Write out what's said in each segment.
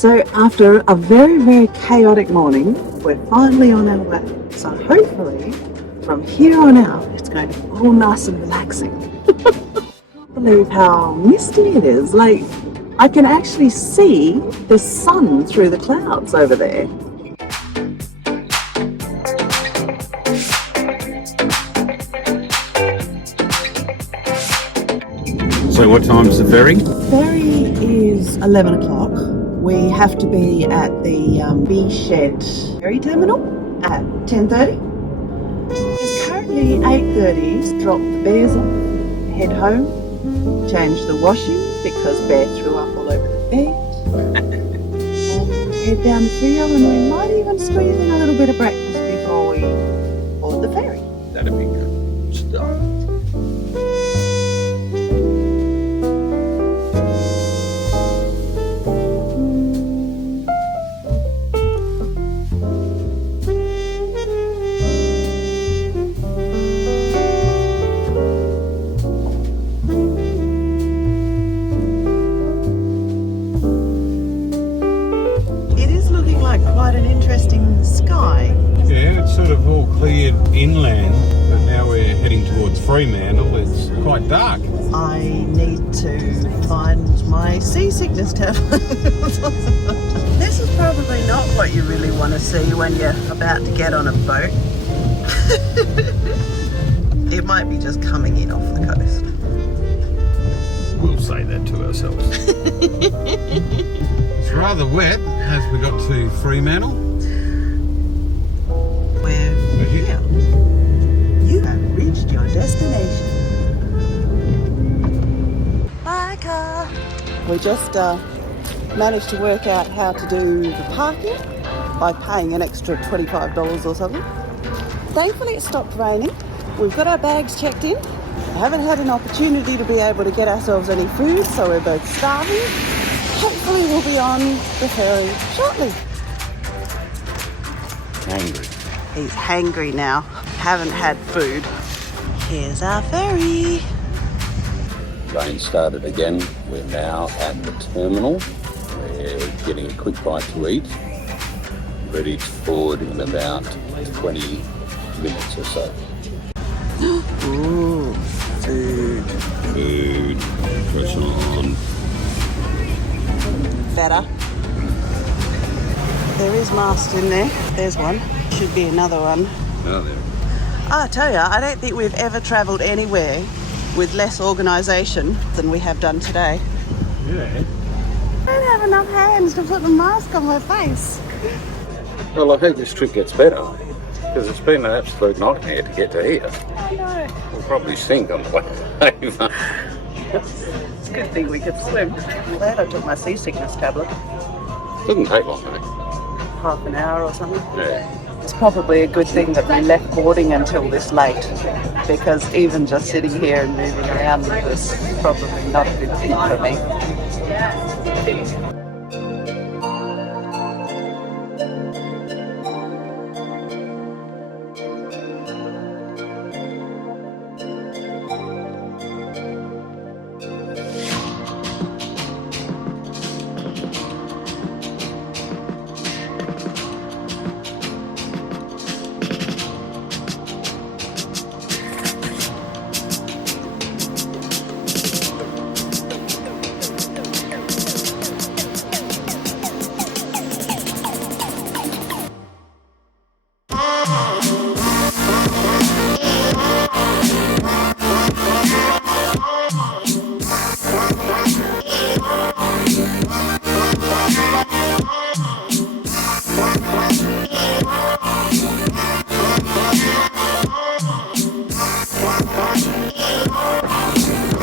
So after a very, very chaotic morning, we're finally on our way. So hopefully from here on out, it's going to be all nice and relaxing. I can't believe how misty it is. Like, I can actually see the sun through the clouds over there. So what time's the ferry? Ferry is 11 o'clock. We have to be at the B Shed ferry terminal at 10:30. It's currently 8:30. Drop the bears off, head home, change the washing because Bear threw up all over the bed, and head down to Frio, and we might even squeeze in a little bit of breakfast before we board the ferry. That'd be good stuff. Quite an interesting sky. Yeah, it's sort of all cleared inland, but now we're heading towards Fremantle. It's quite dark. I need to find my seasickness tablet. This is probably not what you really want to see when you're about to get on a boat. It might be just coming in off the coast. We'll say that to ourselves. It's rather wet as we got to Fremantle. We're here. You have reached your destination. Bye, car. We just managed to work out how to do the parking by paying an extra $25 or something. Thankfully it stopped raining. We've got our bags checked in. We haven't had an opportunity to be able to get ourselves any food, so we're both starving. Hopefully we'll be on the ferry shortly. Hungry. He's hangry now. Haven't had food. Here's our ferry. Rain started again. We're now at the terminal. We're getting a quick bite to eat. Ready to board in about 20 minutes or so. Ooh, food. Food. Press on. Better. There is mast in there. There's one. Should be another one. Oh, there. I tell you, I don't think we've ever travelled anywhere with less organisation than we have done today. Yeah. I don't have enough hands to put the mask on my face. Well, I hope this trip gets better, because it's been an absolute nightmare to get to here. I know. We'll probably sink on the way over. It's a good thing we could swim. I'm glad I took my seasickness tablet. Doesn't take long, though. Half an hour or something. Yeah. It's probably a good thing that we left boarding until this late, because even just sitting here and moving around was probably not a good thing for me.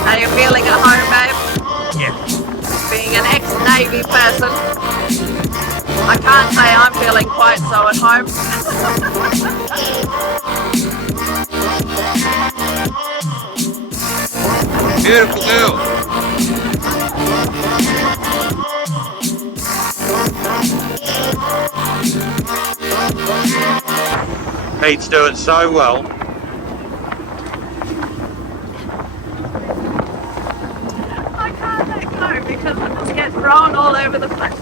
Are you feeling at home, babe? Yeah. Being an ex-Navy person, I can't say I'm feeling quite so at home. Beautiful girl. Pete's doing so well. I can't let go because I just get thrown all over the place.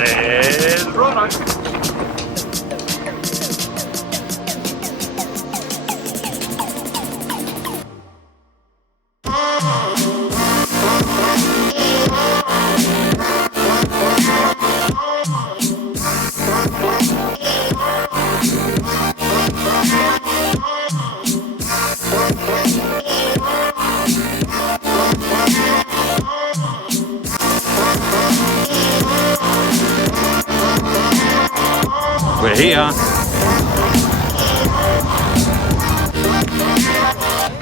There's Rotto. We're here.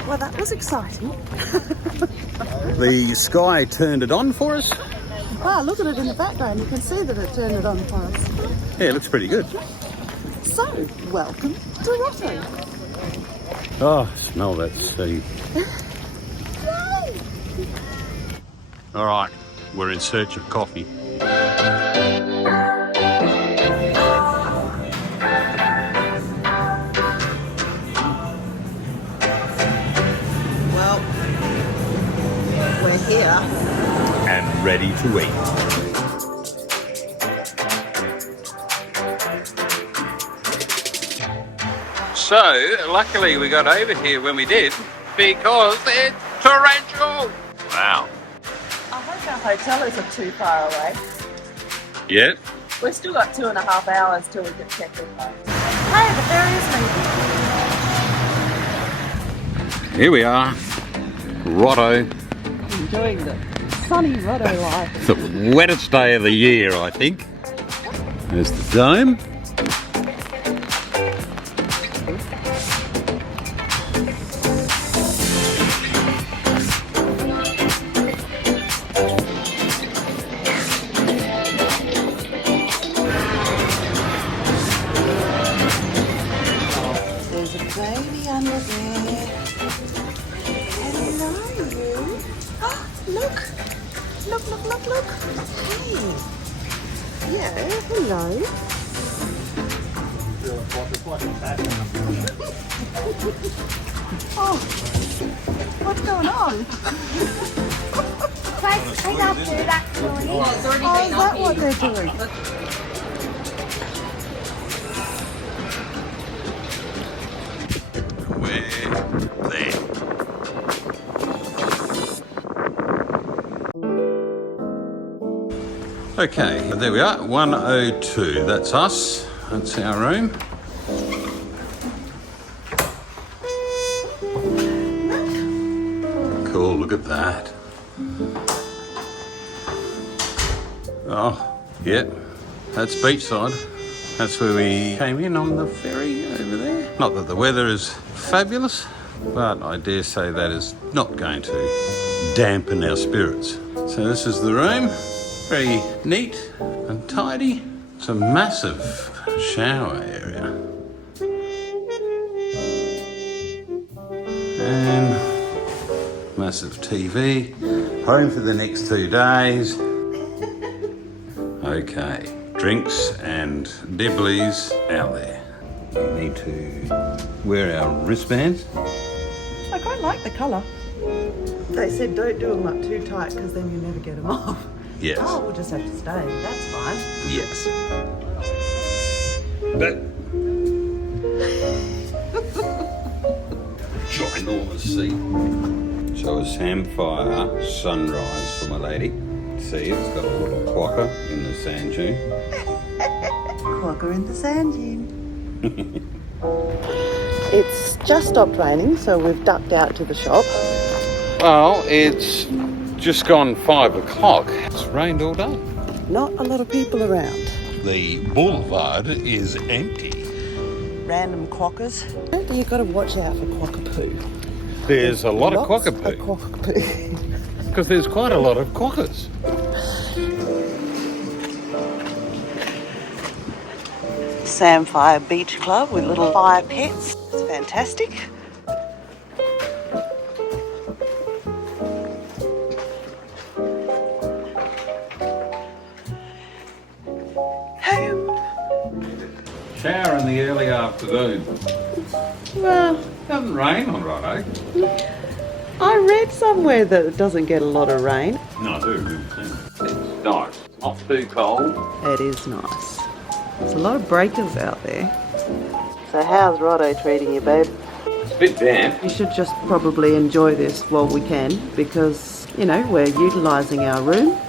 Well, that was exciting. The sky turned it on for us. Wow, look at it in the background. You can see that it turned it on for us. Yeah, it looks pretty good. So, welcome to Rottnest. Oh, smell that sea. All right, we're in search of coffee. Well, we're here. And ready to eat. So, luckily we got over here when we did, because it's torrential. Wow. I hope our hotel isn't too far away. Yeah. We've still got 2.5 hours till we get checked in. Hey, the ferry is leaving. Here we are, Rotto. Enjoying the sunny Rotto life. The wettest day of the year, I think. There's the dome. There's a baby under there. Hello, you. Oh, look. Look. Hey. Yeah, hello. Oh, what's going on? I got through that morning. Oh, is that what they're doing? We're there. Okay, there we are, 102. That's us. That's our room. Cool, look at that. Oh, yeah, that's beachside. That's where we came in on the ferry over there. Not that the weather is fabulous, but I dare say that is not going to dampen our spirits. So this is the room. Very neat and tidy. It's a massive shower area. And massive TV. Home for the next 2 days. Okay, drinks and dibblies out there. We need to wear our wristbands. I quite like the colour. They said don't do them up too tight because then you never get them off. Yes. Oh, we'll just have to stay. That's fine. Yes. But ginormous sea. So a samphire sunrise for my lady. See, it's got a little quokka in the sand dune. Quokka in the sand dune. It's just stopped raining, so we've ducked out to the shop. Well, it's just gone 5 o'clock. It's rained all day. Not a lot of people around. The boulevard is empty. Random quokkas. You've got to watch out for quokka poo. There's a lot of Lots quokka poo. Quokka poo. Because there's quite a lot of quokkas. Samphire Beach Club with little fire pits. It's fantastic. Home. Shower in the early afternoon. Well, Doesn't rain on Rotto. I read somewhere that it doesn't get a lot of rain. No, I do. It's nice. Not too cold. It is nice. There's a lot of breakers out there. So how's Rotto treating you, babe? It's a bit damp. We should just probably enjoy this while we can because, you know, we're utilising our room.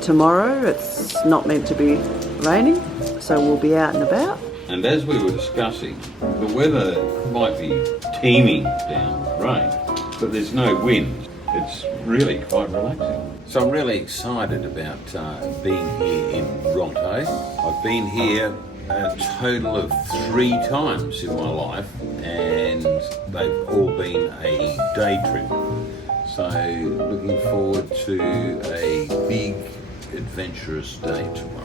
Tomorrow it's not meant to be raining, so we'll be out and about. And as we were discussing, the weather might be teeming down with rain, but there's no wind. It's really quite relaxing. So I'm really excited about being here in Rotto. I've been here a total of 3 times in my life, and they've all been a day trip. So looking forward to a big adventurous day tomorrow.